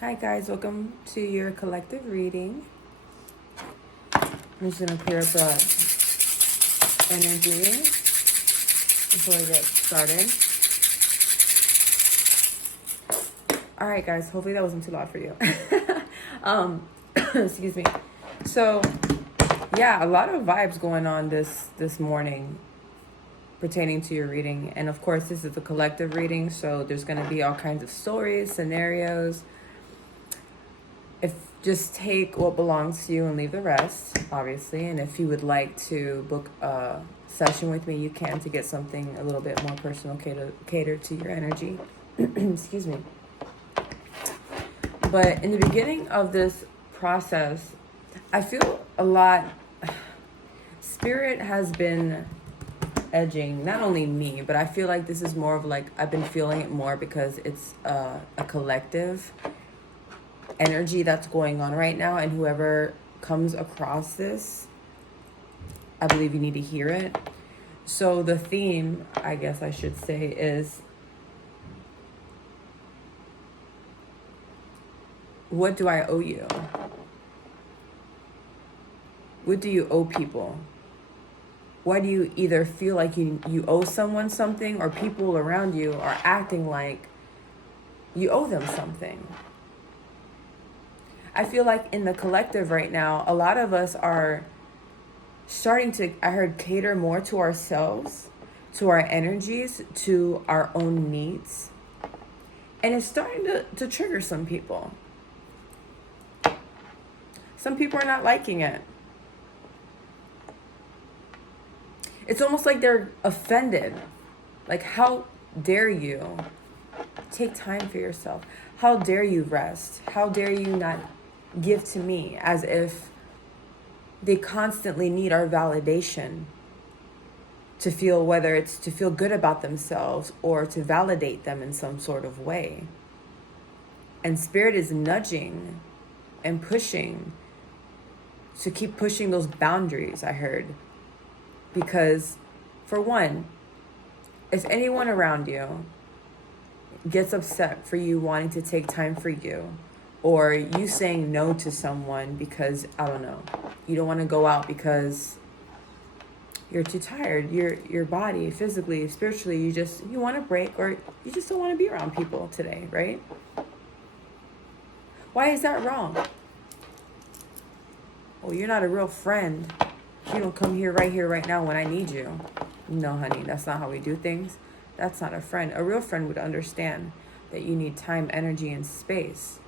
Hi guys, welcome to your collective reading. I'm just going to clear up the energy before I get started. Alright guys, hopefully that wasn't too loud for you. Excuse me. So, yeah, a lot of vibes going on this morning pertaining to your reading. And of course, this is a collective reading, so there's going to be all kinds of stories, scenarios. Just take what belongs to you and leave the rest, obviously. And if you would like to book a session with me, you can, to get something a little bit more personal, catered to your energy. Excuse me. But in the beginning of this process, I feel a lot. Spirit has been edging not only me, but I feel like this is more of like, I've been feeling it more because it's a collective energy that's going on right now, and whoever comes across this, I believe you need to hear it. So the theme, I guess I should say, is what do I owe you? What do you owe people? Why do you either feel like you owe someone something, or people around you are acting like you owe them something? I feel like in the collective right now, a lot of us are starting to, I heard, cater more to ourselves, to our energies, to our own needs. And it's starting to trigger some people. Some people are not liking it. It's almost like they're offended. Like, how dare you take time for yourself? How dare you rest? How dare you not give to me? As if they constantly need our validation to feel, whether it's to feel good about themselves or to validate them in some sort of way. And Spirit is nudging and pushing to keep pushing those boundaries, I heard. Because, for one, if anyone around you gets upset for you wanting to take time for you, or you saying no to someone because, I don't know, you don't want to go out because you're too tired, your body, physically, spiritually, you want a break, or you just don't want to be around people today, right? Why is that wrong? Well, you're not a real friend. You don't come here, right now when I need you. No, honey, that's not how we do things. That's not a friend. A real friend would understand that you need time, energy, and space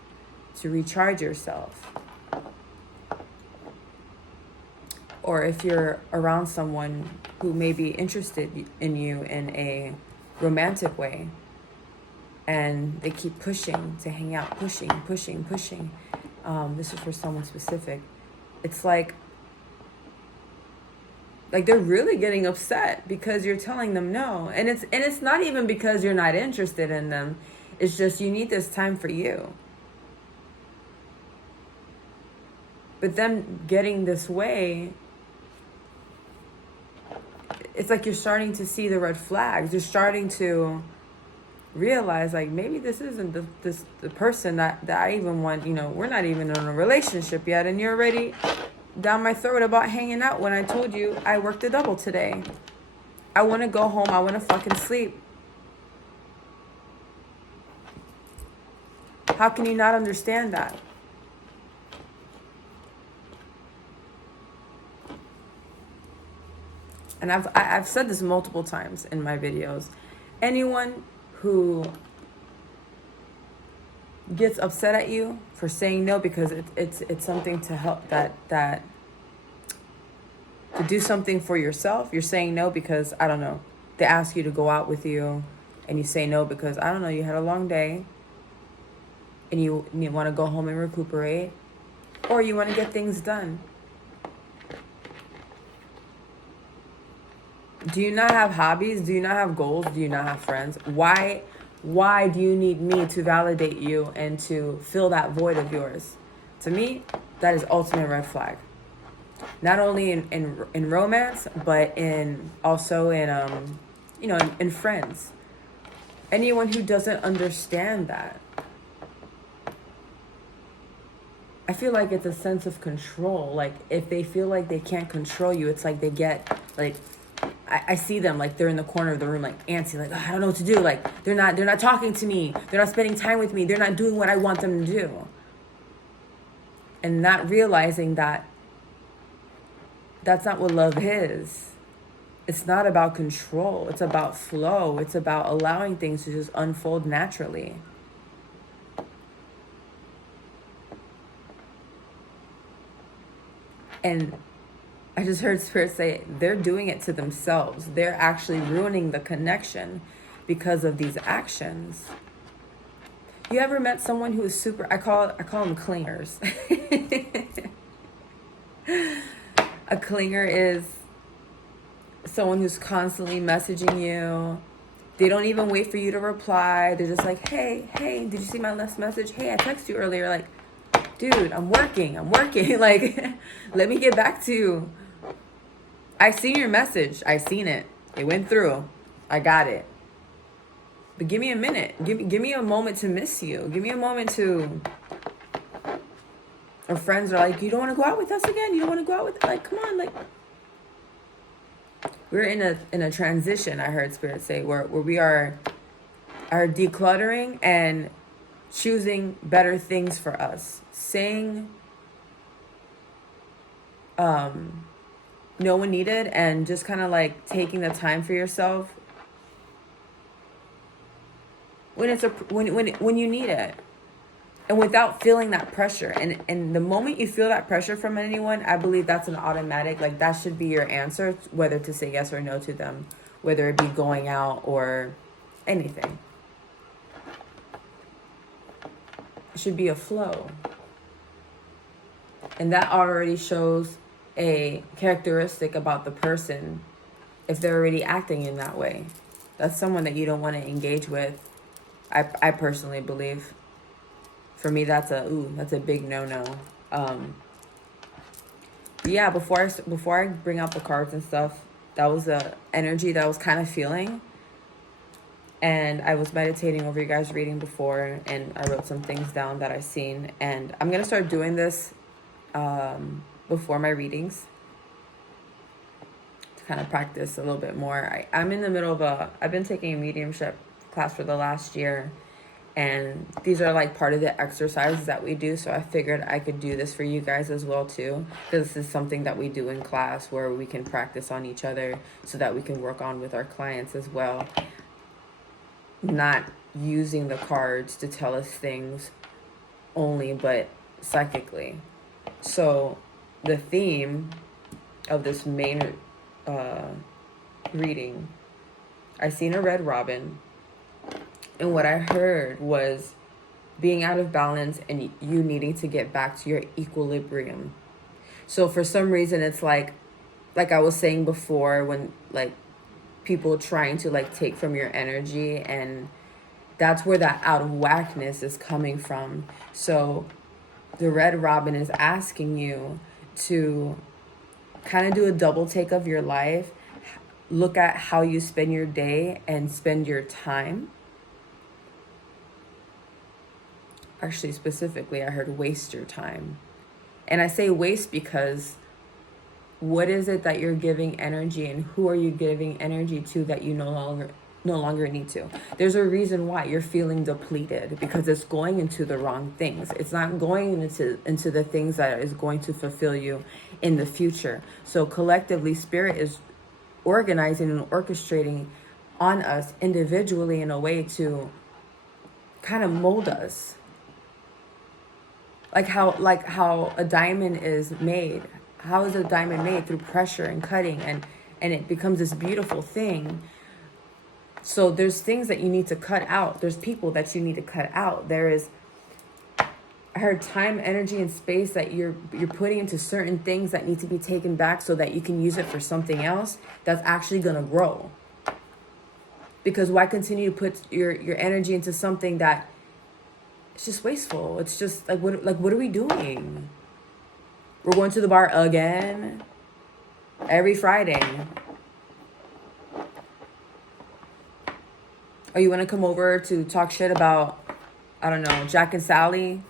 to recharge yourself. Or if you're around someone who may be interested in you in a romantic way, and they keep pushing to hang out, pushing. This is for someone specific. It's like they're really getting upset because you're telling them no. And it's not even because you're not interested in them. It's just you need this time for you. But them getting this way, it's like you're starting to see the red flags. You're starting to realize, like, maybe this isn't the person that I even want. We're not even in a relationship yet, and you're already down my throat about hanging out when I told you I worked a double today. I want to go home. I want to fucking sleep. How can you not understand that? And I've said this multiple times in my videos. Anyone who gets upset at you for saying no because it's something to help, that to do something for yourself, you're saying no because, I don't know, they ask you to go out with you and you say no because, I don't know, you had a long day and you want to go home and recuperate, or you want to get things done. Do you not have hobbies? Do you not have goals? Do you not have friends? Why do you need me to validate you and to fill that void of yours? To me, that is ultimate red flag. Not only in romance, but also in friends. Anyone who doesn't understand that. I feel like it's a sense of control. Like if they feel like they can't control you, it's like they get like I see them like they're in the corner of the room like antsy, like, oh, I don't know what to do. Like they're not talking to me. They're not spending time with me. They're not doing what I want them to do. And not realizing that that's not what love is. It's not about control. It's about flow. It's about allowing things to just unfold naturally. And I just heard Spirit say they're doing it to themselves. They're actually ruining the connection because of these actions. You ever met someone who is super, I call them clingers. A clinger is someone who's constantly messaging you. They don't even wait for you to reply. They're just like, hey, did you see my last message? Hey, I texted you earlier. Like, dude, I'm working. Like, let me get back to you. I seen your message. I seen it. It went through. I got it. But give me a minute. Give me a moment to miss you. Give me a moment to... Our friends are like, you don't want to go out with us again? You don't want to go out with... Like, come on, like... We're in a transition, I heard Spirit say, where we are decluttering and choosing better things for us. Saying no one needed and just kind of like taking the time for yourself when you need it. And without feeling that pressure. And the moment you feel that pressure from anyone, I believe that's an automatic, like that should be your answer, whether to say yes or no to them, whether it be going out or anything. It should be a flow. And that already shows a characteristic about the person if they're already acting in that way. That's someone that you don't want to engage with, I personally believe. For me, that's a big no-no. Yeah, before I bring out the cards and stuff, that was the energy that I was kind of feeling. And I was meditating over you guys' reading before, and I wrote some things down that I seen. And I'm going to start doing this before my readings to kind of practice a little bit more. I'm in the middle of I've been taking a mediumship class for the last year. And these are like part of the exercises that we do. So I figured I could do this for you guys as well too. Because this is something that we do in class where we can practice on each other so that we can work on with our clients as well. Not using the cards to tell us things only, but psychically. So the theme of this main reading, I seen a red robin. And what I heard was being out of balance and you needing to get back to your equilibrium. So for some reason, it's like I was saying before, when like people trying to like take from your energy, and that's where that out of whackness is coming from. So the red robin is asking you to kind of do a double take of your life, look at how you spend your day and spend your time. Actually, specifically, I heard waste your time. And I say waste because what is it that you're giving energy, and who are you giving energy to that you no longer need to? There's a reason why you're feeling depleted, because it's going into the wrong things. It's not going into the things that is going to fulfill you in the future. So collectively, Spirit is organizing and orchestrating on us individually in a way to kind of mold us. Like how a diamond is made. How is a diamond made? Through pressure and cutting, and it becomes this beautiful thing. So there's things that you need to cut out. There's people that you need to cut out. There is, I heard, time, energy, and space that you're putting into certain things that need to be taken back so that you can use it for something else that's actually gonna grow. Because why continue to put your energy into something that it's just wasteful? It's just like what are we doing? We're going to the bar again every Friday. Or you want to come over to talk shit about, I don't know, Jack and Sally?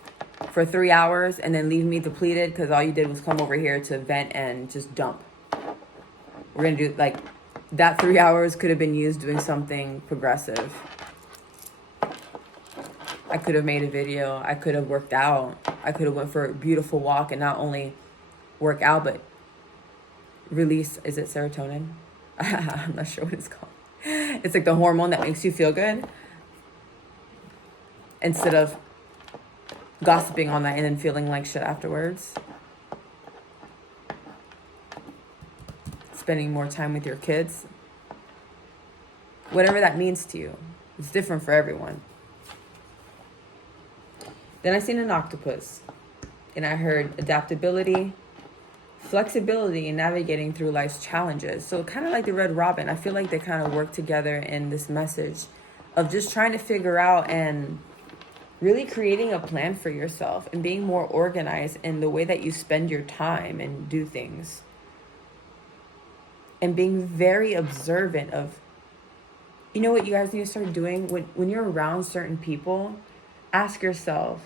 for 3 hours and then leave me depleted because all you did was come over here to vent and just dump. We're going to do, like, that 3 hours could have been used doing something progressive. I could have made a video. I could have worked out. I could have went for a beautiful walk and not only work out, but release, is it serotonin? I'm not sure what it's called. It's like the hormone that makes you feel good. Instead of gossiping on that and then feeling like shit afterwards. Spending more time with your kids. Whatever that means to you. It's different for everyone. Then I seen an octopus. And I heard adaptability, flexibility in navigating through life's challenges. So kind of like the Red Robin, I feel like they kind of work together in this message of just trying to figure out and really creating a plan for yourself and being more organized in the way that you spend your time and do things. And being very observant of, you know what you guys need to start doing? When you're around certain people, ask yourself,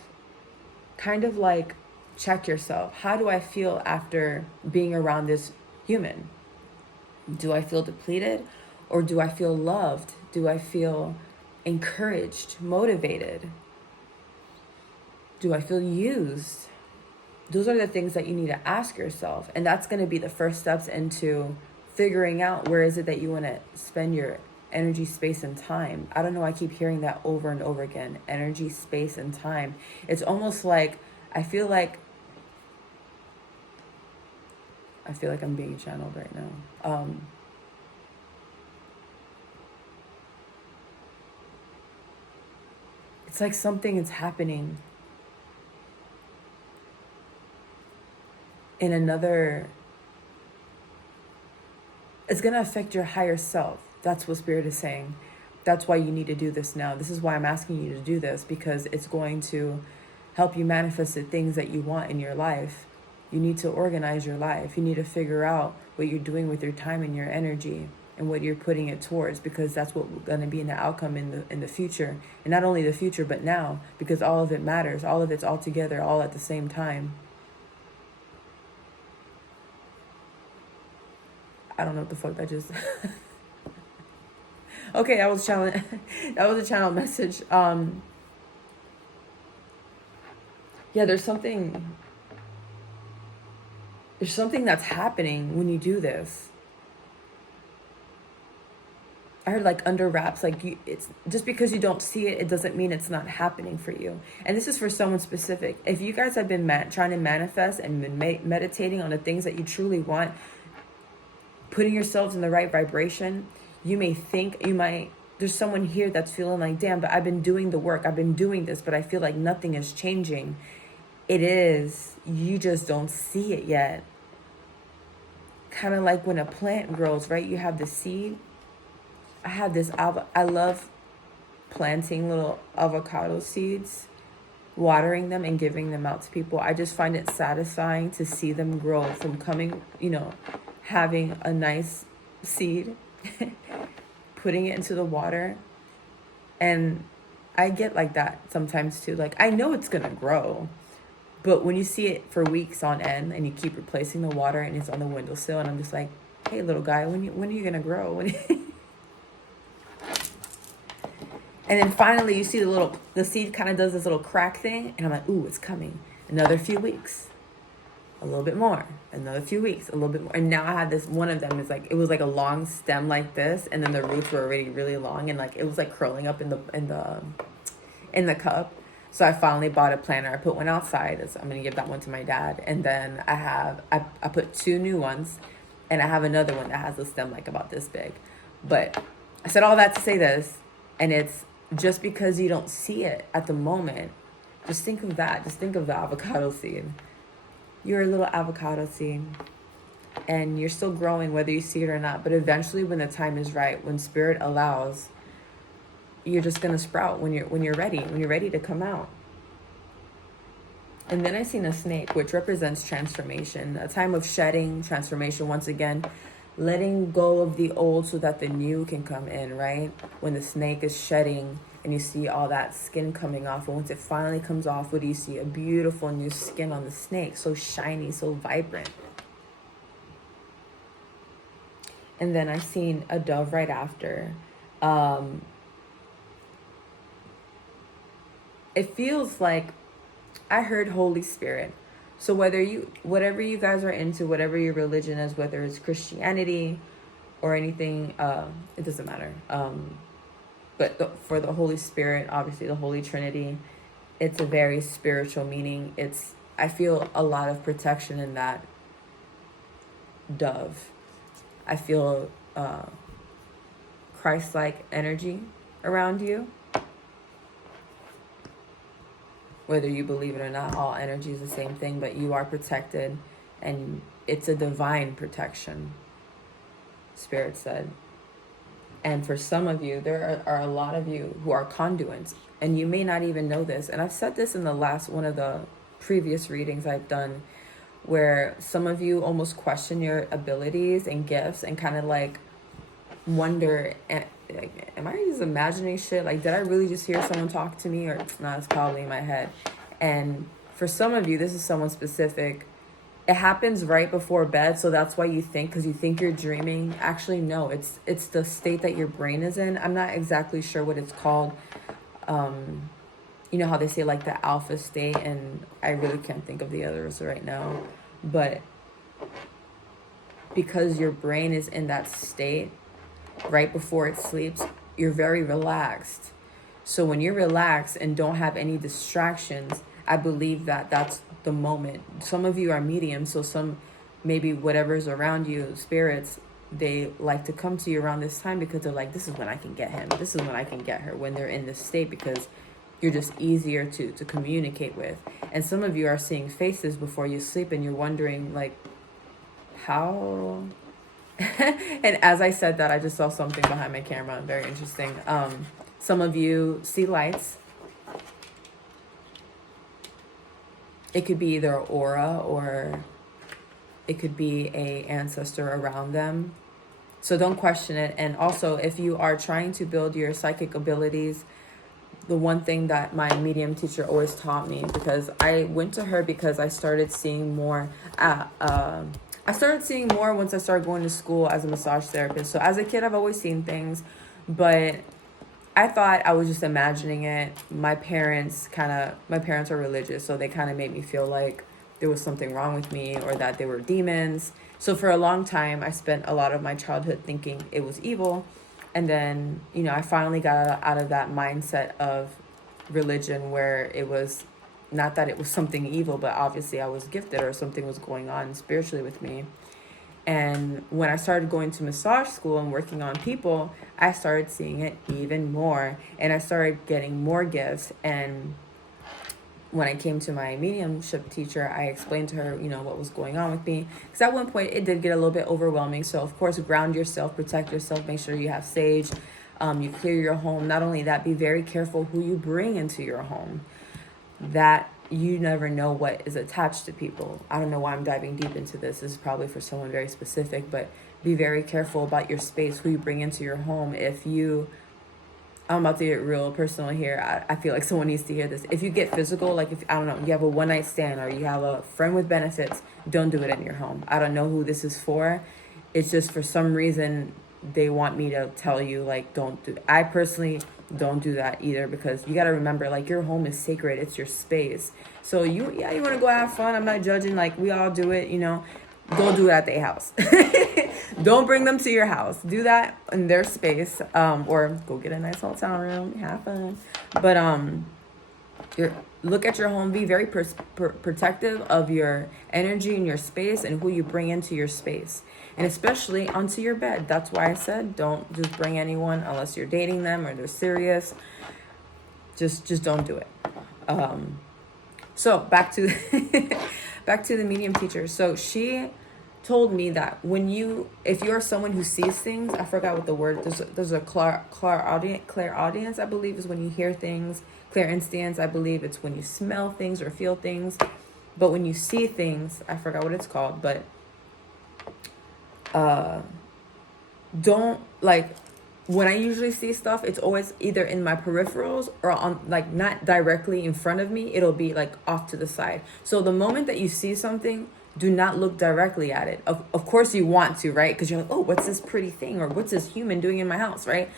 kind of like check yourself. How do I feel after being around this human? Do I feel depleted or do I feel loved? Do I feel encouraged, motivated? Do I feel used? Those are the things that you need to ask yourself. And that's going to be the first steps into figuring out where is it that you want to spend your energy, space, and time. I don't know. I keep hearing that over and over again. Energy, space, and time. It's almost like, I feel like I'm being channeled right now. It's like something is happening in another, it's going to affect your higher self. That's what Spirit is saying. That's why you need to do this now. This is why I'm asking you to do this, because it's going to help you manifest the things that you want in your life. You need to organize your life. You need to figure out what you're doing with your time and your energy and what you're putting it towards, because that's what's going to be in the outcome in the future. And not only the future, but now, because all of it matters. All of it's all together, all at the same time. I don't know what the fuck that just... Okay, that was a channel message. Yeah, there's something that's happening when you do this. I heard like under wraps, like it's just because you don't see it, it doesn't mean it's not happening for you. And this is for someone specific. If you guys have been trying to manifest and been meditating on the things that you truly want, putting yourselves in the right vibration, you may think, there's someone here that's feeling like, damn, but I've been doing the work. I've been doing this, but I feel like nothing is changing. It is. You just don't see it yet. Kind of like when a plant grows, right? You have the seed. I love planting little avocado seeds, watering them and giving them out to people. I just find it satisfying to see them grow from coming, having a nice seed, putting it into the water. And I get like that sometimes too. Like, I know it's going to grow, but when you see it for weeks on end and you keep replacing the water and it's on the windowsill, and I'm just like, hey, little guy, when are you going to grow? And then finally you see the seed kind of does this little crack thing. And I'm like, ooh, it's coming. Another few weeks. A little bit more. Another few weeks. A little bit more. And now I had this, one of them is like, it was like a long stem like this. And then the roots were already really long. And like, it was like curling up in the cup. So I finally bought a planter. I put one outside. So I'm going to give that one to my dad. And then I put 2 new ones. And I have another one that has a stem like about this big. But I said all that to say this. And it's just because you don't see it at the moment. Just think of that. Just think of the avocado seed. You're a little avocado seed. And you're still growing whether you see it or not. But eventually when the time is right, when Spirit allows, you're just going to sprout when you're ready to come out. And then I seen a snake, which represents transformation, a time of shedding, transformation. Once again, letting go of the old so that the new can come in, right? When the snake is shedding and you see all that skin coming off. And once it finally comes off, what do you see? A beautiful new skin on the snake, so shiny, so vibrant. And then I seen a dove right after. It feels like I heard Holy Spirit. So whatever you guys are into, whatever your religion is, whether it's Christianity or anything, it doesn't matter. But for the Holy Spirit, obviously the Holy Trinity, it's a very spiritual meaning. I feel a lot of protection in that dove. I feel Christ-like energy around you. Whether you believe it or not, all energy is the same thing, but you are protected, and it's a divine protection, Spirit said. And for some of you, there are a lot of you who are conduits, and you may not even know this. And I've said this in the last one of the previous readings I've done, where some of you almost question your abilities and gifts and kind of like wonder, like, am I just imagining shit? Like, did I really just hear someone talk to me? Or no, it's probably in my head. And for some of you, this is someone specific. It happens right before bed, so that's why you think, because you think you're dreaming. Actually, no, it's the state that your brain is in. I'm not exactly sure what it's called. You know how they say like the alpha state, and I really can't think of the others right now. But because your brain is in that state right before it sleeps, you're very relaxed. So when you're relaxed and don't have any distractions, I believe that that's the moment. Some of you are mediums, so maybe whatever's around you, spirits, they like to come to you around this time because they're like, this is when I can get him, this is when I can get her, when they're in this state, because you're just easier to communicate with. And some of you are seeing faces before you sleep, and you're wondering like, how? And as I said that, I just saw something behind my camera, very interesting. Some of you see lights. It could be either aura, or it could be a ancestor around them. So don't question it. And also, if you are trying to build your psychic abilities, the one thing that my medium teacher always taught me, because I went to her because I started seeing more. I started seeing more once I started going to school as a massage therapist. So as a kid, I've always seen things, but I thought I was just imagining it. My parents are religious, so they kind of made me feel like there was something wrong with me, or that they were demons. So for a long time, I spent a lot of my childhood thinking it was evil. And then, I finally got out of that mindset of religion, where it was not that it was something evil, but obviously I was gifted, or something was going on spiritually with me. And when I started going to massage school and working on people, I started seeing it even more, and I started getting more gifts. And when I came to my mediumship teacher, I explained to her, what was going on with me. Because at one point it did get a little bit overwhelming. So of course, ground yourself, protect yourself, make sure you have sage, you clear your home. Not only that, be very careful who you bring into your home. That you never know what is attached to people. I don't know why I'm diving deep into this. This is probably for someone very specific, but be very careful about your space, who you bring into your home. I'm about to get real personal here. I feel like someone needs to hear this. If you get physical, like if, I don't know, you have a one night stand, or you have a friend with benefits, don't do it in your home. I don't know who this is for. It's just for some reason they want me to tell you, like, don't do. I personally don't do that either, because you got to remember, like, your home is sacred. It's your space. So you want to go have fun. I'm not judging. Like, we all do it, Go do it at their house. Don't bring them to your house. Do that in their space, or go get a nice hotel room, have fun. But look at your home. Be very protective of your energy and your space, and who you bring into your space, and especially onto your bed. That's why I said don't just bring anyone unless you're dating them or they're serious. Just don't do it. So back to the medium teacher. So she told me that if you're someone who sees things, I forgot what the word, there's a clairaudience, I believe, is when you hear things. Clairinscience, I believe it's when you smell things or feel things. But when you see things, I forgot what it's called, but don't, like, when I usually see stuff, it's always either in my peripherals or on, like, not directly in front of me. It'll be like off to the side. So the moment that you see something, do not look directly at it. Of course you want to, right? Because you're like, oh, what's this pretty thing? Or what's this human doing in my house, right?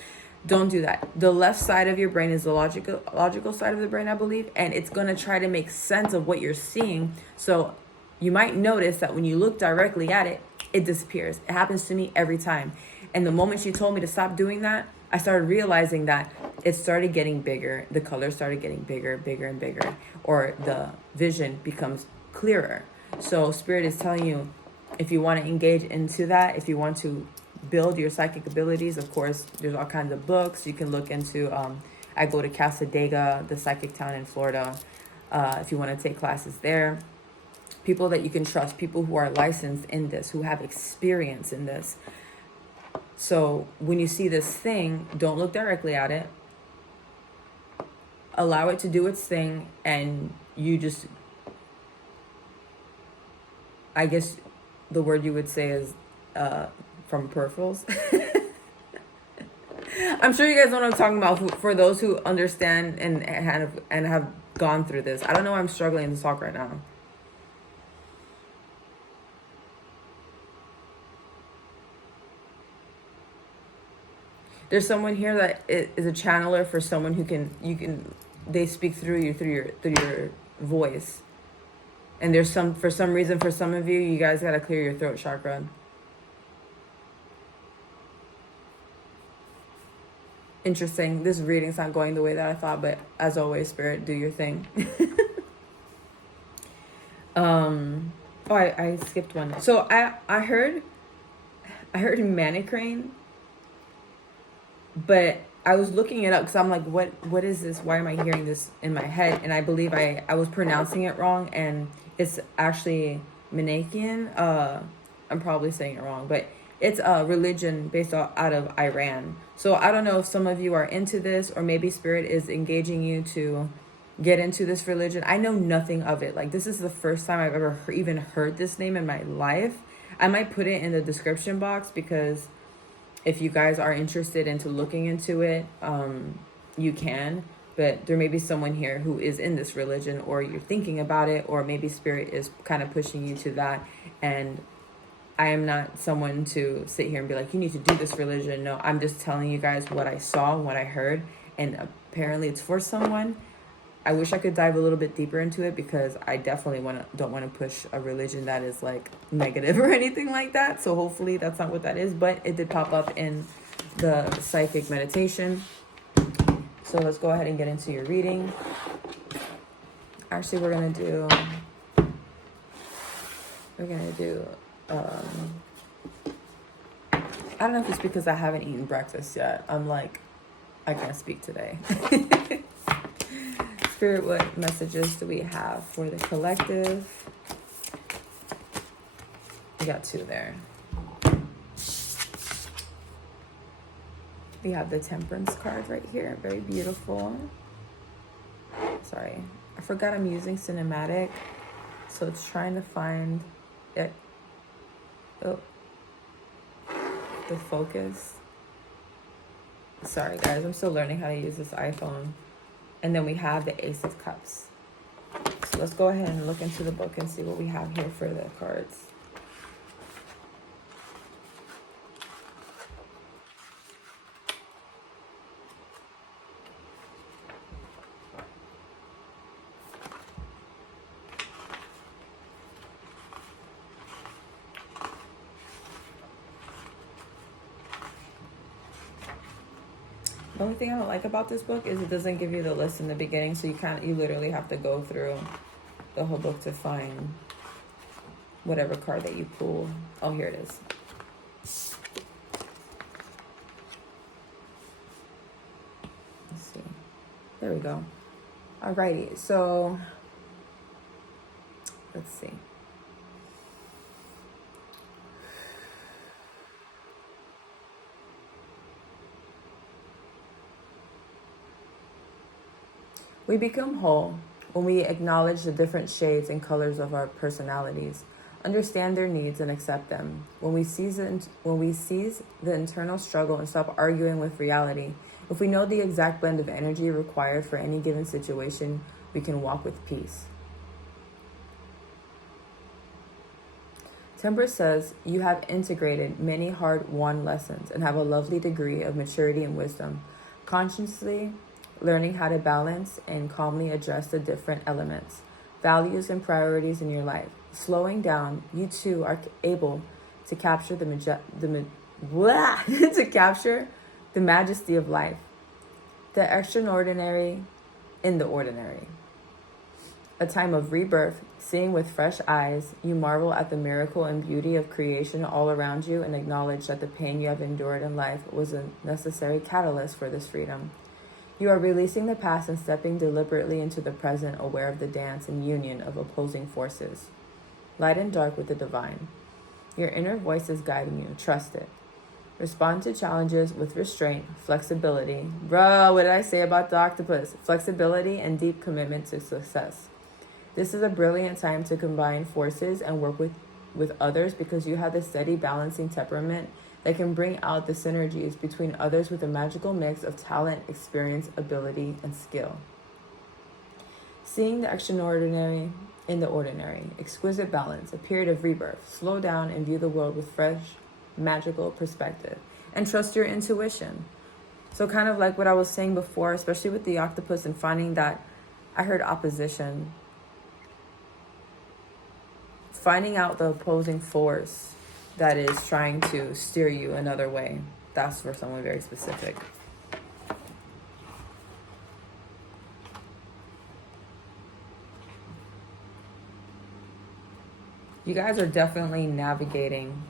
Don't do that. The left side of your brain is the logical side of the brain, I believe. And it's going to try to make sense of what you're seeing. So you might notice that when you look directly at it, it disappears. It happens to me every time. And the moment she told me to stop doing that, I started realizing that it started getting bigger. The colors started getting bigger, bigger and bigger. Or the vision becomes clearer. So Spirit is telling you, if you want to engage into that, if you want to build your psychic abilities, of course, there's all kinds of books. You can look into, I go to Casadega, the psychic town in Florida, if you want to take classes there. People that you can trust, people who are licensed in this, who have experience in this. So when you see this thing, don't look directly at it. Allow it to do its thing, and you just, I guess the word you would say is from peripherals. I'm sure you guys know what I'm talking about, for those who understand and have gone through this. I don't know why I'm struggling to talk right now. There's someone here that is a channeler for someone who they speak through your voice. And there's for some reason, for some of you, you guys got to clear your throat chakra. Interesting. This reading's not going the way that I thought, but as always, Spirit, do your thing. I skipped one. So I heard Manichaeism, but I was looking it up because I'm like, what is this? Why am I hearing this in my head? And I believe I was pronouncing it wrong, and it's actually Manichaeism. I'm probably saying it wrong, but it's a religion based out of Iran. So I don't know if some of you are into this, or maybe Spirit is engaging you to get into this religion. I know nothing of it. Like, this is the first time I've ever even heard this name in my life. I might put it in the description box, because if you guys are interested into looking into it, you can. But there may be someone here who is in this religion, or you're thinking about it, or maybe Spirit is kind of pushing you to that. And I am not someone to sit here and be like, you need to do this religion. No, I'm just telling you guys what I saw and what I heard. And apparently it's for someone. I wish I could dive a little bit deeper into it, because I definitely don't want to push a religion that is like negative or anything like that. So hopefully that's not what that is. But it did pop up in the psychic meditation. So let's go ahead and get into your reading. Actually, we're gonna do I don't know if it's because I haven't eaten breakfast yet. I'm like, I can't speak today. Spirit, what messages do we have for the collective? We got two there. We have the Temperance card right here. Very beautiful. Sorry, I forgot I'm using cinematic, so it's trying to find it. Oh, the focus. Sorry guys, I'm still learning how to use this iPhone. And then we have the Ace of Cups. So let's go ahead and look into the book and see what we have here for the cards. The only thing I don't like about this book is it doesn't give you the list in the beginning, so you literally have to go through the whole book to find whatever card that you pull. Oh, here it is. Let's see. There we go. Alrighty, so let's see. We become whole when we acknowledge the different shades and colors of our personalities. understand their needs, and accept them. When we seize the internal struggle and stop arguing with reality, if we know the exact blend of energy required for any given situation, we can walk with peace. Temperance says, you have integrated many hard-won lessons and have a lovely degree of maturity and wisdom, consciously learning how to balance and calmly address the different elements, values, and priorities in your life. Slowing down, you too are able to capture to capture the majesty of life, the extraordinary in the ordinary. A time of rebirth, seeing with fresh eyes, you marvel at the miracle and beauty of creation all around you and acknowledge that the pain you have endured in life was a necessary catalyst for this freedom. You are releasing the past and stepping deliberately into the present, aware of the dance and union of opposing forces. Light and dark with the divine. Your inner voice is guiding you. Trust it. Respond to challenges with restraint, flexibility. Bro, what did I say about the octopus? Flexibility and deep commitment to success. This is a brilliant time to combine forces and work with others because you have the steady balancing temperament that can bring out the synergies between others with a magical mix of talent, experience, ability, and skill. Seeing the extraordinary in the ordinary, exquisite balance, a period of rebirth. Slow down and view the world with fresh, magical perspective. And trust your intuition. So kind of like what I was saying before, especially with the octopus and finding that I heard opposition. Finding out the opposing force that is trying to steer you another way. That's for someone very specific. You guys are definitely navigating.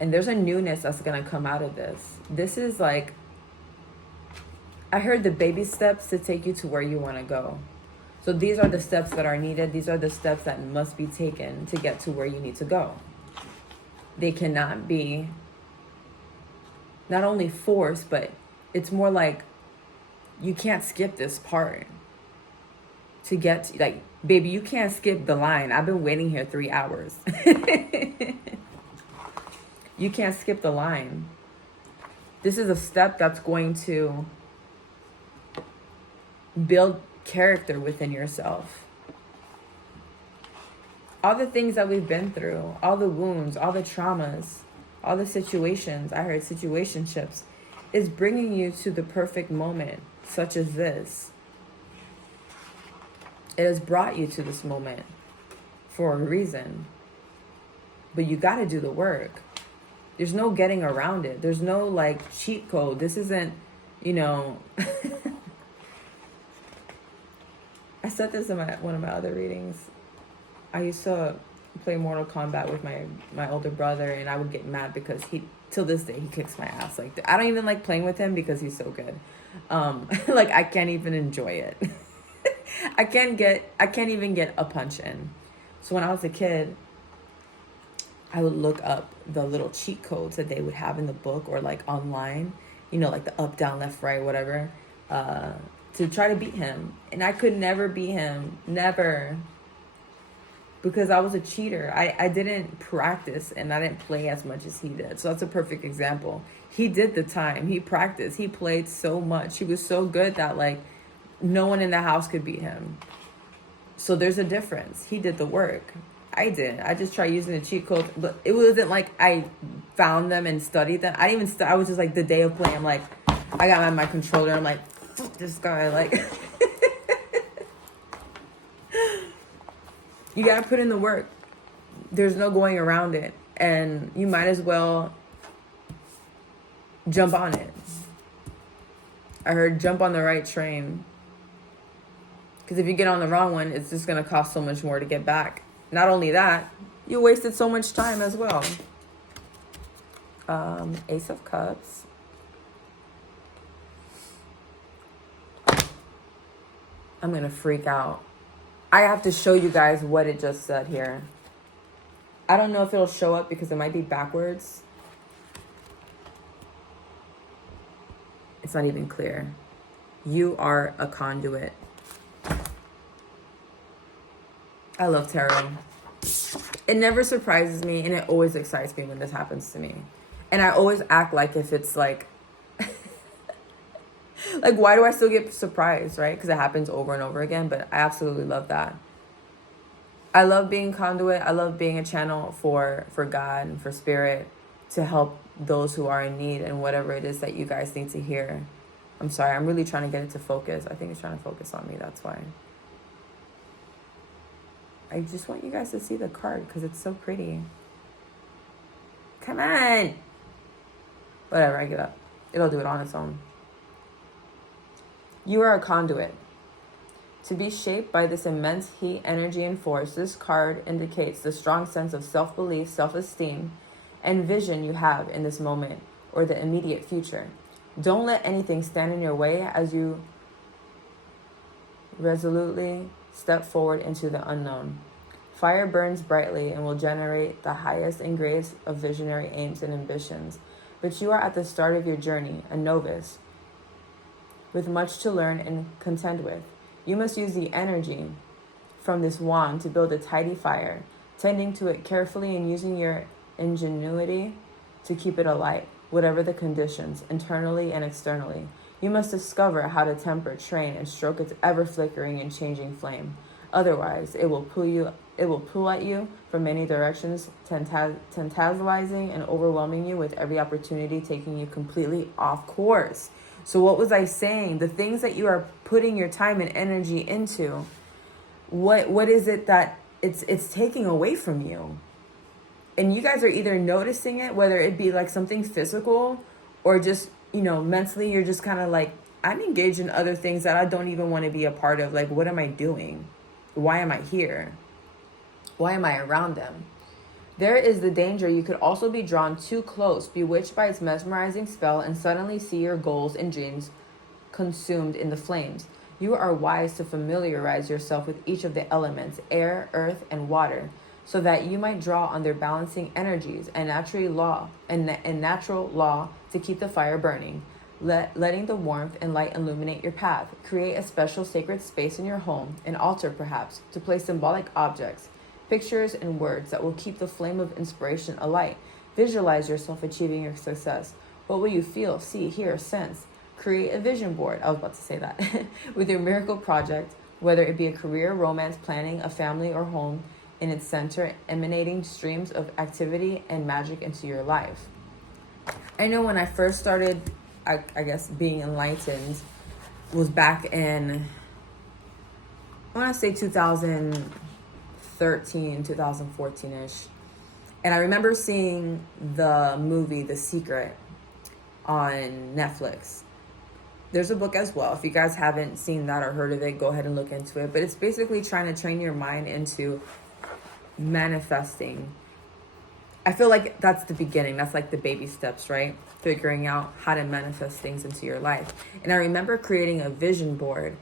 And there's a newness that's going to come out of this. This is like, I heard the baby steps to take you to where you want to go. So these are the steps that are needed. These are the steps that must be taken to get to where you need to go. They cannot be not only forced, but it's more like you can't skip this part to get to, like, baby, you can't skip the line. I've been waiting here 3 hours. You can't skip the line. This is a step that's going to build character within yourself. All the things that we've been through, all the wounds, all the traumas, all the situations, I heard situationships, is bringing you to the perfect moment, such as this. It has brought you to this moment for a reason. But you got to do the work. There's no getting around it. There's no like cheat code. This isn't, I said this in one of my other readings. I used to play Mortal Kombat with my older brother, and I would get mad because till this day, he kicks my ass. Like, I don't even like playing with him because he's so good. Like, I can't even enjoy it. I can't even get a punch in. So when I was a kid, I would look up the little cheat codes that they would have in the book or like online, like the up, down, left, right, whatever, to try to beat him. And I could never beat him. Never. Because I was a cheater. I didn't practice and I didn't play as much as he did. So that's a perfect example. He did the time. He practiced. He played so much. He was so good that like no one in the house could beat him. So there's a difference. He did the work. I didn't. I just tried using the cheat codes. But it wasn't like I found them and studied them. I didn't even I was just like the day of playing. I'm like, I got my controller. I'm like, fuck this guy. Like, you got to put in the work. There's no going around it. And you might as well jump on it. I heard jump on the right train. Because if you get on the wrong one, it's just going to cost so much more to get back. Not only that, you wasted so much time as well. Ace of Cups. I'm going to freak out. I have to show you guys what it just said here. I don't know if it'll show up because it might be backwards. It's not even clear. You are a conduit. I love tarot. It never surprises me, and it always excites me when this happens to me. And I always act like if it's like, like, why do I still get surprised, right? Because it happens over and over again, but I absolutely love that. I love being conduit. I love being a channel for God and for spirit to help those who are in need and whatever it is that you guys need to hear. I'm sorry, I'm really trying to get it to focus. I think it's trying to focus on me, that's why. I just want you guys to see the card because it's so pretty. Come on. Whatever, I give up. It'll do it on its own. You are a conduit. To be shaped by this immense heat, energy, and force, this card indicates the strong sense of self-belief, self-esteem, and vision you have in this moment or the immediate future. Don't let anything stand in your way as you resolutely step forward into the unknown. Fire burns brightly and will generate the highest and greatest of visionary aims and ambitions. But you are at the start of your journey, a novice, with much to learn and contend with. You must use the energy from this wand to build a tidy fire, tending to it carefully and using your ingenuity to keep it alight, whatever the conditions, internally and externally. You must discover how to temper, train, and stroke its ever-flickering and changing flame. Otherwise, it will pull at you from many directions, tantalizing and overwhelming you with every opportunity, taking you completely off course. So what was I saying? The things that you are putting your time and energy into, what is it that it's taking away from you? And you guys are either noticing it, whether it be like something physical or just, mentally you're just kind of like, I'm engaged in other things that I don't even want to be a part of. Like, what am I doing? Why am I here? Why am I around them? There is the danger you could also be drawn too close, bewitched by its mesmerizing spell, and suddenly see your goals and dreams consumed in the flames. You are wise to familiarize yourself with each of the elements, air, earth, and water, so that you might draw on their balancing energies and natural law to keep the fire burning, letting the warmth and light illuminate your path. Create a special sacred space in your home, an altar perhaps, to place symbolic objects, pictures, and words that will keep the flame of inspiration alight. Visualize yourself achieving your success. What will you feel, see, hear, sense? Create a vision board, I was about to say that, with your miracle project, whether it be a career, romance, planning, a family, or home, in its center, emanating streams of activity and magic into your life. I know when I first started, I guess, being enlightened was back in, I want to say 2013, 2014-ish. And I remember seeing the movie The Secret on Netflix. There's a book as well. If you guys haven't seen that or heard of it, go ahead and look into it. But it's basically trying to train your mind into manifesting. I feel like that's the beginning. That's like the baby steps, right? Figuring out how to manifest things into your life. And I remember creating a vision board.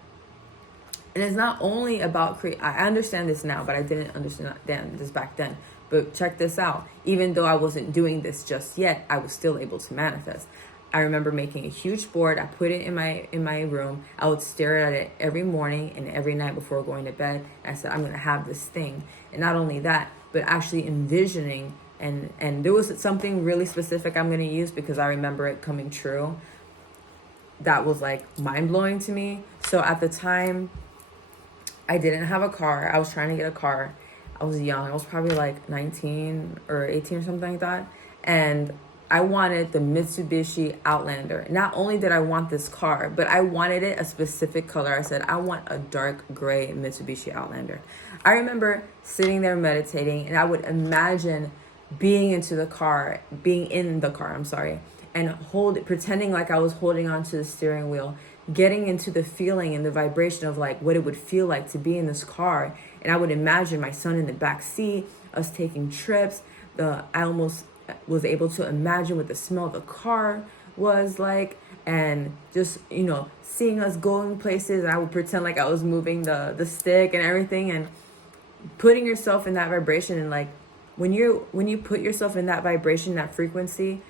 And it's not only about I understand this now, but I didn't understand this back then. But check this out. Even though I wasn't doing this just yet, I was still able to manifest. I remember making a huge board. I put it in my room. I would stare at it every morning and every night before going to bed. I said, I'm going to have this thing. And not only that, but actually envisioning. And there was something really specific I'm going to use because I remember it coming true. That was like mind-blowing to me. So at the time, I didn't have a car. I was trying to get a car. I was young. I was probably like 19 or 18 or something like that. And I wanted the Mitsubishi Outlander. Not only did I want this car, but I wanted it a specific color. I said, I want a dark gray Mitsubishi Outlander. I remember sitting there meditating, and I would imagine being in the car, and pretending like I was holding onto the steering wheel, getting into the feeling and the vibration of like what it would feel like to be in this car. And I would imagine my son in the back seat, us taking trips. I almost was able to imagine what the smell of the car was like, and just seeing us going places. I would pretend like I was moving the stick and everything, and putting yourself in that vibration. And like when you put yourself in that vibration, that frequency,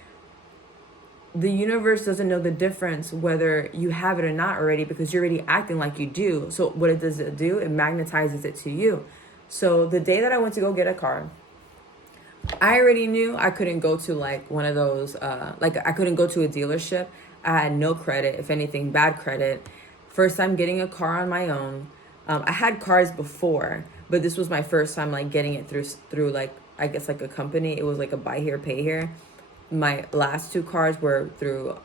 the universe doesn't know the difference whether you have it or not already, because you're already acting like you do. So what does it do? It magnetizes it to you. So the day that I went to go get a car, I already knew I couldn't go to like one of those, like I couldn't go to a dealership. I had no credit, if anything, bad credit. First time getting a car on my own. I had cars before, but this was my first time like getting it through like, I guess like a company. It was like a buy here, pay here. My last two cars were through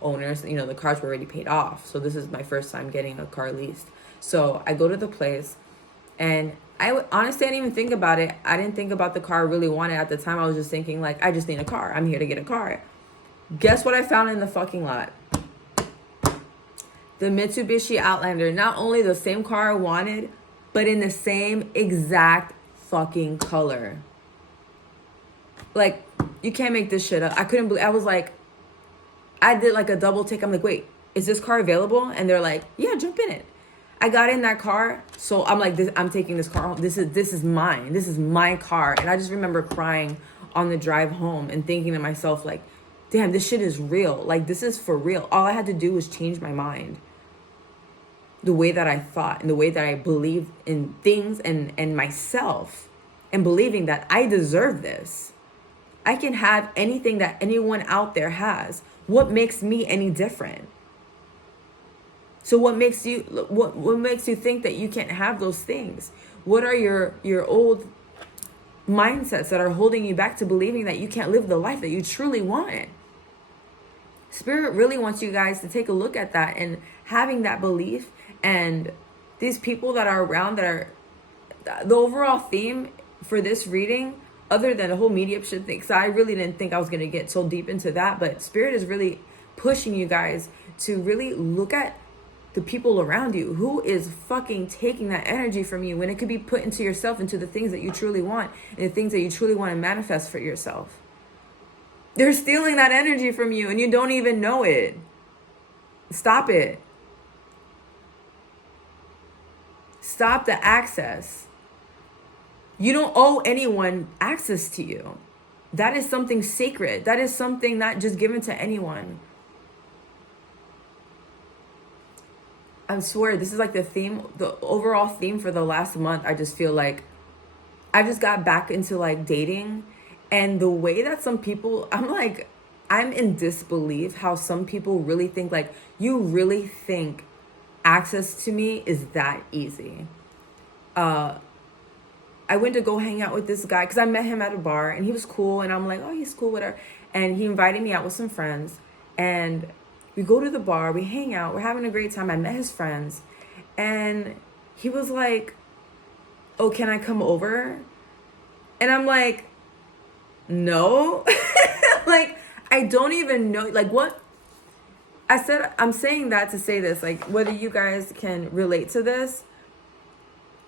owners. You know, the cars were already paid off. So this is my first time getting a car leased. So I go to the place, and honestly, I didn't even think about it. I didn't think about the car I really wanted at the time. I was just thinking like, I just need a car. I'm here to get a car. Guess what I found in the fucking lot? The Mitsubishi Outlander. Not only the same car I wanted, but in the same exact fucking color. Like, you can't make this shit up. I couldn't believe, I was like, I did like a double take. I'm like, wait, is this car available? And they're like, yeah, jump in it. I got in that car. So I'm like, I'm taking this car home. This is mine. This is my car. And I just remember crying on the drive home and thinking to myself like, damn, this shit is real. Like, this is for real. All I had to do was change my mind. The way that I thought and the way that I believed in things and myself, and believing that I deserve this. I can have anything that anyone out there has. What makes me any different? So what makes you think that you can't have those things? What are your old mindsets that are holding you back to believing that you can't live the life that you truly want? Spirit really wants you guys to take a look at that, and having that belief, and these people that are around that are the overall theme for this reading, other than the whole mediumship thing, because I really didn't think I was going to get so deep into that, but Spirit is really pushing you guys to really look at the people around you. Who is fucking taking that energy from you when it could be put into yourself, into the things that you truly want, and the things that you truly want to manifest for yourself? They're stealing that energy from you and you don't even know it. Stop it. Stop the access. You don't owe anyone access to you. That is something sacred. That is something not just given to anyone. I swear, this is like the theme, the overall theme for the last month. I just feel like I just got back into like dating, and the way that some people, I'm in disbelief how some people really think like, you really think access to me is that easy. I went to go hang out with this guy because I met him at a bar and he was cool, and I'm like, oh, he's cool, whatever. And he invited me out with some friends, and we go to the bar, we hang out, we're having a great time. I met his friends, and he was like, oh, can I come over? And I'm like, no. Like, I don't even know, like, what? I'm saying that to say this, like, whether you guys can relate to this,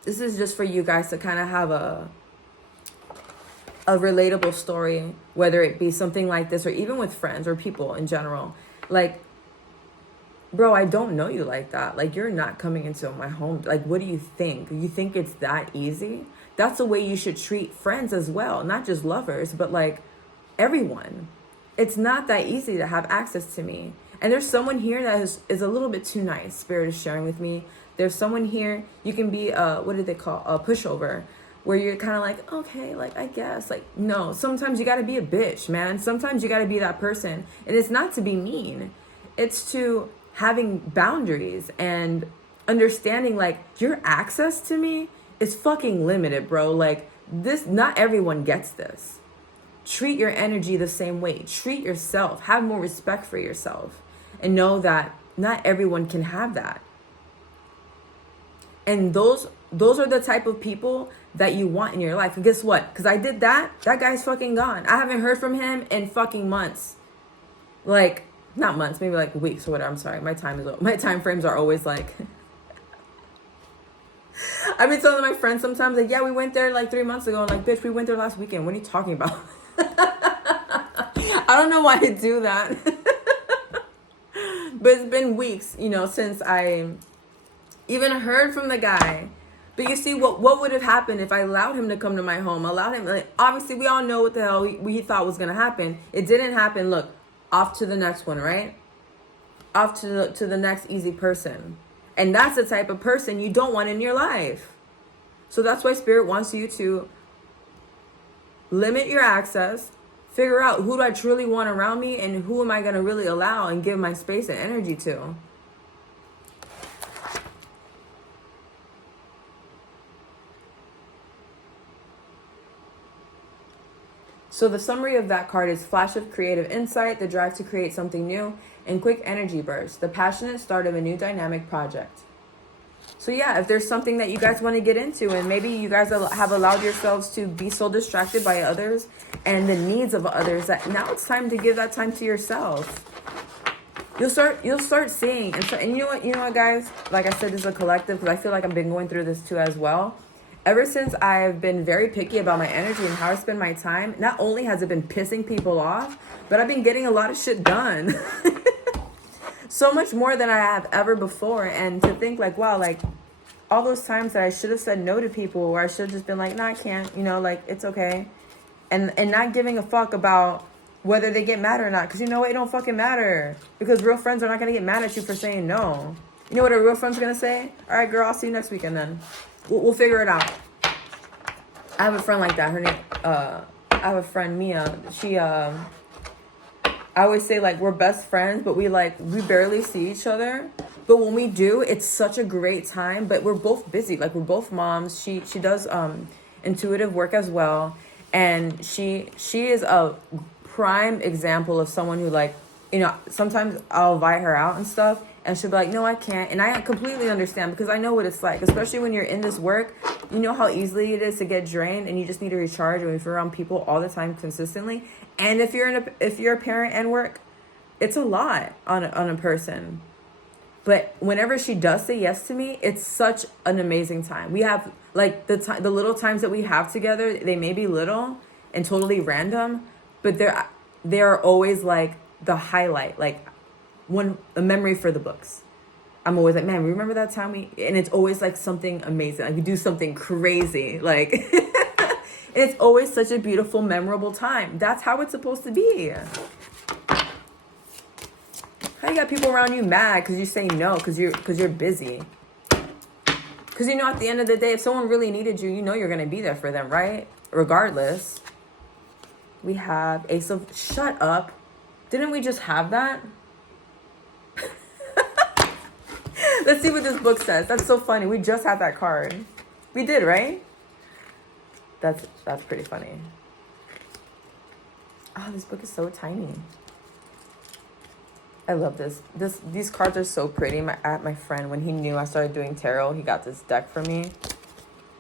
this is just for you guys to kind of have a relatable story, whether it be something like this or even with friends or people in general. Like, bro, I don't know you like that. Like, you're not coming into my home. Like, what do you think? You think it's that easy? That's the way you should treat friends as well. Not just lovers, but like everyone. It's not that easy to have access to me. And there's someone here that is a little bit too nice. Spirit is sharing with me. There's someone here, you can be, what do they call, a pushover, where you're kind of like, okay, like, I guess, like, no, sometimes you got to be a bitch, man. Sometimes you got to be that person. And it's not to be mean. It's to having boundaries and understanding, like, your access to me is fucking limited, bro. Like, this, not everyone gets this. Treat your energy the same way. Treat yourself. Have more respect for yourself. And know that not everyone can have that. And those are the type of people that you want in your life. And guess what? Because I did that. That guy's fucking gone. I haven't heard from him in fucking months. Like, not months, maybe like weeks or whatever. I'm sorry. My time frames are always like. I've been telling my friends sometimes, like, yeah, we went there like 3 months ago. I'm like, bitch, we went there last weekend. What are you talking about? I don't know why I do that. But it's been weeks, since I even heard from the guy. But you see, what would have happened if I allowed him to come to my home? Allowed him, like, obviously we all know what the hell we thought was going to happen. It didn't happen. Look, off to the next one, right? Off to the next easy person. And that's the type of person you don't want in your life. So that's why Spirit wants you to limit your access, figure out who do I truly want around me and who am I going to really allow and give my space and energy to. So the summary of that card is flash of creative insight, the drive to create something new, and quick energy burst, the passionate start of a new dynamic project. So yeah, if there's something that you guys want to get into and maybe you guys have allowed yourselves to be so distracted by others and the needs of others that now it's time to give that time to yourself. You'll start seeing, and you know what guys, like I said, this is a collective because I feel like I've been going through this too as well. Ever since I've been very picky about my energy and how I spend my time, not only has it been pissing people off, but I've been getting a lot of shit done. So much more than I have ever before. And to think like, wow, like all those times that I should have said no to people or I should have just been like, nah, I can't, you know, like it's okay. And not giving a fuck about whether they get mad or not. Because you know what? It don't fucking matter. Because real friends are not going to get mad at you for saying no. You know what a real friend's going to say? All right, girl, I'll see you next weekend then. We'll figure it out. I have a friend like that. Her name, I have a friend, Mia. She, I always say like we're best friends, but we barely see each other. But when we do, it's such a great time. But we're both busy. Like we're both moms. She does intuitive work as well, and she is a prime example of someone who like, you know, sometimes I'll invite her out and stuff, and she'll be like, no, I can't. And I completely understand because I know what it's like, especially when you're in this work. You know how easily it is to get drained and you just need to recharge. And if you're around people all the time consistently, and if you're a parent and work, it's a lot on a person. But whenever she does say yes to me, it's such an amazing time. We have like the little times that we have together, they may be little and totally random, but they're always like the highlight, like a memory for the books. I'm always like, man, remember that time and it's always like something amazing. Like we do something crazy, like, and it's always such a beautiful, memorable time. That's how it's supposed to be. How you got people around you mad because you say no because you're busy? Because you know at the end of the day, if someone really needed you, you know you're gonna be there for them, right? Regardless. We have Ace of... Shut up. Didn't we just have that? Let's see what this book says. That's so funny. We just had that card. We did, right? That's pretty funny. Oh, this book is so tiny. I love this. These cards are so pretty. My friend, when he knew I started doing tarot, he got this deck for me.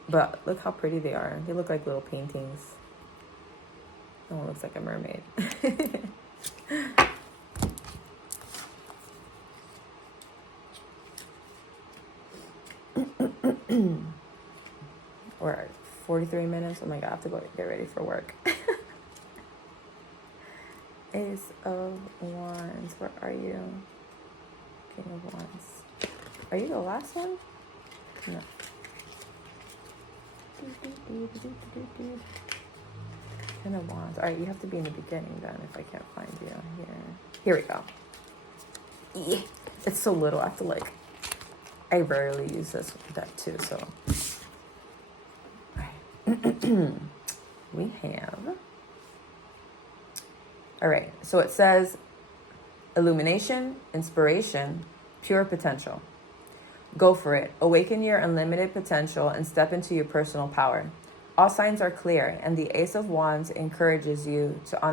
But look how pretty they are. They look like little paintings. Oh, it looks like a mermaid. We're at 43 minutes. Oh my God, I have to go get ready for work. Ace of Wands, where are you? King of Wands. Are you the last one? No. King of Wands. All right, you have to be in the beginning then if I can't find you here. Here we go. Yeah. It's so little. I have to like... I rarely use that too, so... All right. We have... All right, so it says illumination, inspiration, pure potential. Go for it. Awaken your unlimited potential and step into your personal power. All signs are clear, and the Ace of Wands encourages you to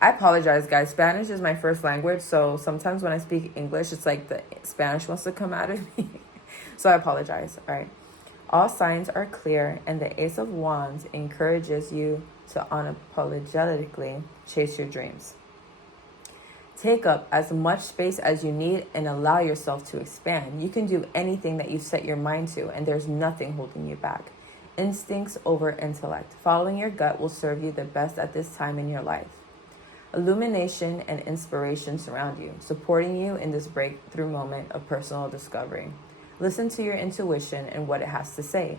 I apologize, guys. Spanish is my first language, so sometimes when I speak English, it's like the Spanish wants to come out of me. So I apologize. All right. All signs are clear, and the Ace of Wands encourages you to unapologetically chase your dreams. Take up as much space as you need and allow yourself to expand. You can do anything that you set your mind to, and there's nothing holding you back. Instincts over intellect. Following your gut will serve you the best at this time in your life. Illumination and inspiration surround you, supporting you in this breakthrough moment of personal discovery. Listen to your intuition and what it has to say.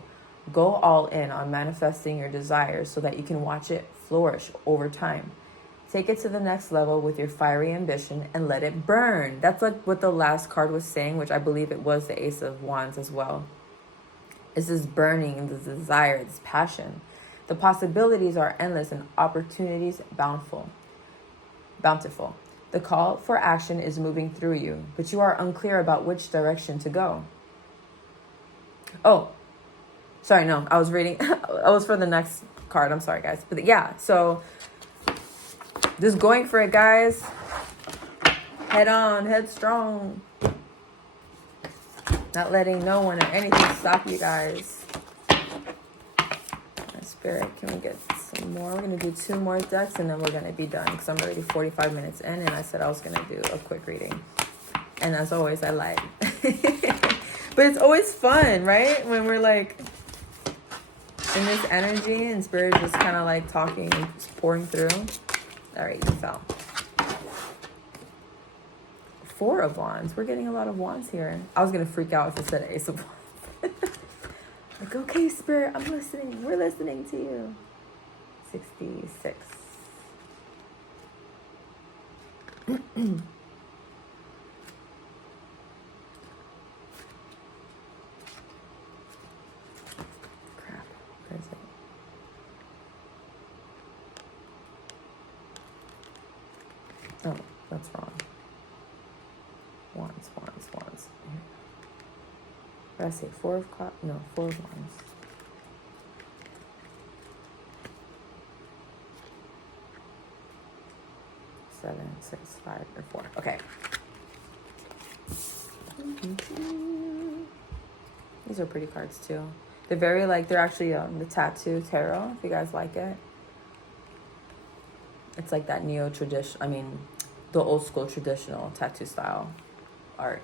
Go all in on manifesting your desires so that you can watch it flourish over time. Take it to the next level with your fiery ambition and let it burn. That's like what the last card was saying, which I believe it was the Ace of Wands as well. It's this burning, this desire, this passion. The possibilities are endless and opportunities bountiful. The call for action is moving through you, but you are unclear about which direction to go. Oh, sorry, no, I was reading. I was for the next card. I'm sorry, guys. But yeah, so just going for it, guys. Head on, headstrong. Not letting no one or anything stop you guys. My spirit, can we get some more? We're going to do 2 more decks and then we're going to be done because I'm already 45 minutes in and I said I was going to do a quick reading. And as always, I lied. But it's always fun, right? When we're like in this energy and spirit just kind of like talking and just pouring through. All right, you fell. 4 of Wands. We're getting a lot of Wands here. I was going to freak out if it said Ace of Wands. Like, okay, Spirit, I'm listening. We're listening to you. 66. Crap. Where is it? Oh, that's wrong. Wands. What did I say? 4 of Wands? No, 4 of Wands. Seven, 6, 5, or 4. Okay. These are pretty cards too. They're very like, they're actually the tattoo tarot, if you guys like it. It's like that the old school traditional tattoo style art.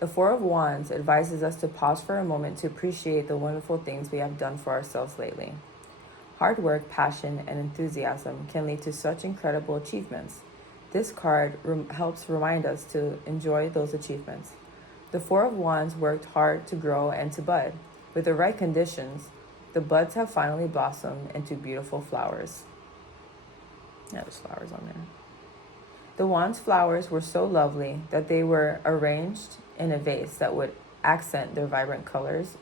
The 4 of Wands advises us to pause for a moment to appreciate the wonderful things we have done for ourselves lately. Hard work, passion, and enthusiasm can lead to such incredible achievements. This card helps remind us to enjoy those achievements. The 4 of Wands worked hard to grow and to bud. With the right conditions, the buds have finally blossomed into beautiful flowers. Yeah, there's flowers on there. The Wands flowers were so lovely that they were arranged in a vase that would accent their vibrant colors.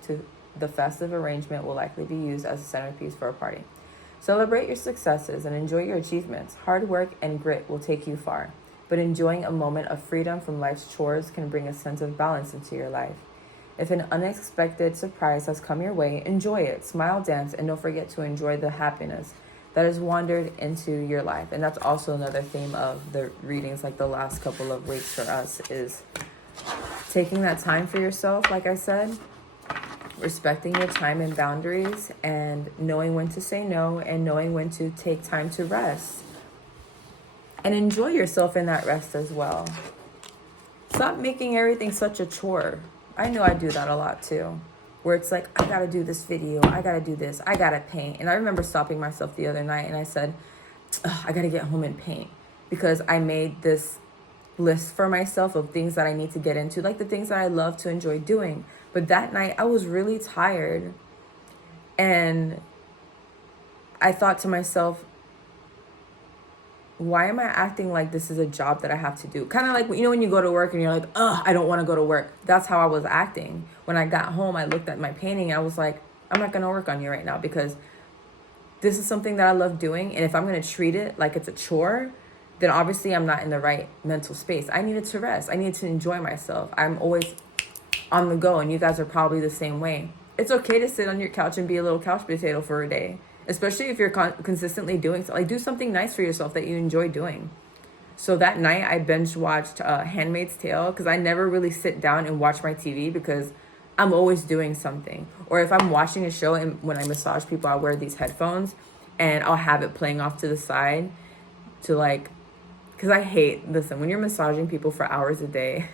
The festive arrangement will likely be used as a centerpiece for a party. Celebrate your successes and enjoy your achievements. Hard work and grit will take you far, but enjoying a moment of freedom from life's chores can bring a sense of balance into your life. If an unexpected surprise has come your way, enjoy it, smile, dance, and don't forget to enjoy the happiness that has wandered into your life. And that's also another theme of the readings, like the last couple of weeks for us, is taking that time for yourself, like I said, respecting your time and boundaries, and knowing when to say no, and knowing when to take time to rest. And enjoy yourself in that rest as well. Stop making everything such a chore. I know I do that a lot too. Where it's like, I gotta do this video, I gotta do this, I gotta paint. And I remember stopping myself the other night and I said, I gotta get home and paint. Because I made this list for myself of things that I need to get into, like the things that I love to enjoy doing. But that night I was really tired. And I thought to myself, why am I acting like this is a job that I have to do? Kind of like, you know, when you go to work and you're like, I don't want to go to work. That's how I was acting. When I got home, I looked at my painting and I was like, I'm not going to work on you right now because this is something that I love doing. And if I'm going to treat it like it's a chore, then obviously I'm not in the right mental space. I needed to rest. I needed to enjoy myself. I'm always on the go, and you guys are probably the same way. It's okay to sit on your couch and be a little couch potato for a day. Especially if you're consistently doing so. Like, do something nice for yourself that you enjoy doing. So that night I binge watched Handmaid's Tale because I never really sit down and watch my TV because I'm always doing something. Or if I'm watching a show, and when I massage people, I wear these headphones and I'll have it playing off to the side to like, because listen, when you're massaging people for hours a day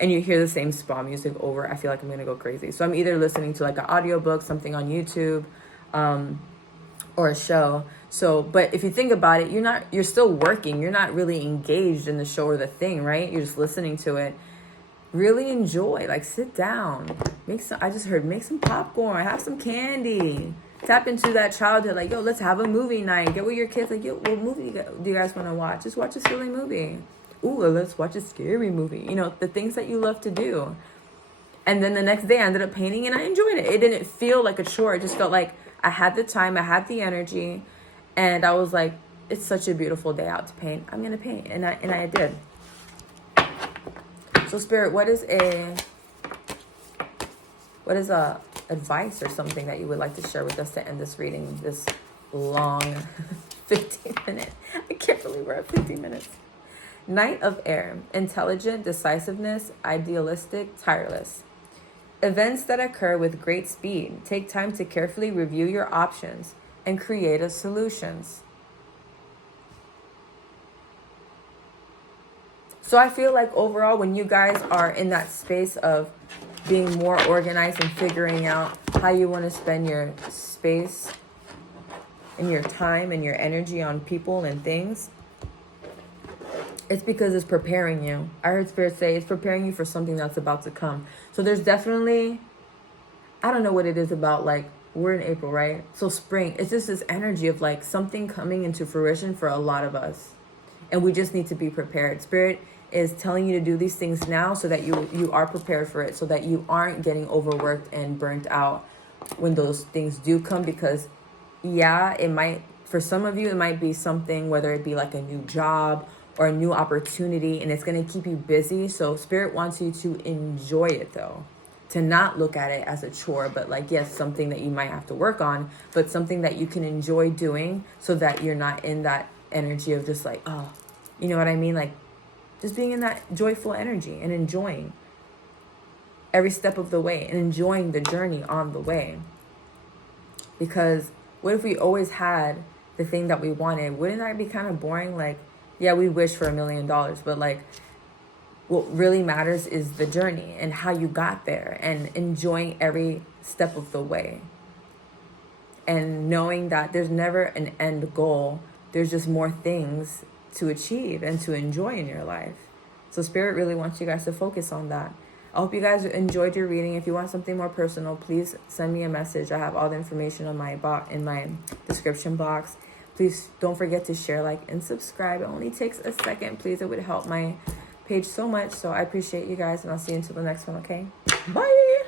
and you hear the same spa music over, I feel like I'm going to go crazy. So I'm either listening to like an audiobook, something on YouTube, or a show. So, but if you think about it, you're still working. You're not really engaged in the show or the thing, right? You're just listening to it. Really enjoy, like sit down, make some popcorn, have some candy, tap into that childhood. Like, yo, let's have a movie night. Get with your kids. Like, yo, what movie do you guys want to watch? Just watch a silly movie. Ooh, let's watch a scary movie. You know, the things that you love to do. And then the next day I ended up painting and I enjoyed it. It didn't feel like a chore. It just felt like I had the time, I had the energy, and I was like, it's such a beautiful day out to paint. I'm going to paint. And I did. So Spirit, what is a advice or something that you would like to share with us to end this reading, this long 15 minutes? I can't believe we're at 15 minutes. Knight of Air, intelligent, decisiveness, idealistic, tireless. Events that occur with great speed. Take time to carefully review your options and creative solutions. So I feel like overall, when you guys are in that space of being more organized and figuring out how you want to spend your space and your time and your energy on people and things, it's because it's preparing you. I heard Spirit say it's preparing you for something that's about to come. So there's definitely, I don't know what it is about, like, we're in April, right? So spring, it's just this energy of like something coming into fruition for a lot of us. And we just need to be prepared. Spirit is telling you to do these things now so that you are prepared for it, so that you aren't getting overworked and burnt out when those things do come. Because yeah, it might, for some of you, it might be something, whether it be like a new job or a new opportunity, and it's going to keep you busy. So Spirit wants you to enjoy it, though, to not look at it as a chore, but like, yes, something that you might have to work on, but something that you can enjoy doing, so that you're not in that energy of just like, oh, you know what I mean? Like just being in that joyful energy and enjoying every step of the way and enjoying the journey on the way. Because what if we always had the thing that we wanted? Wouldn't that be kind of boring? Like, yeah, we wish for $1 million, but like, what really matters is the journey and how you got there, and enjoying every step of the way, and knowing that there's never an end goal. There's just more things to achieve and to enjoy in your life. So Spirit really wants you guys to focus on that. I hope you guys enjoyed your reading. If you want something more personal, please send me a message. I have all the information on in my description box. Please don't forget to share, like, and subscribe. It only takes a second, please. It would help my page so much. So I appreciate you guys, and I'll see you until the next one, okay? Bye!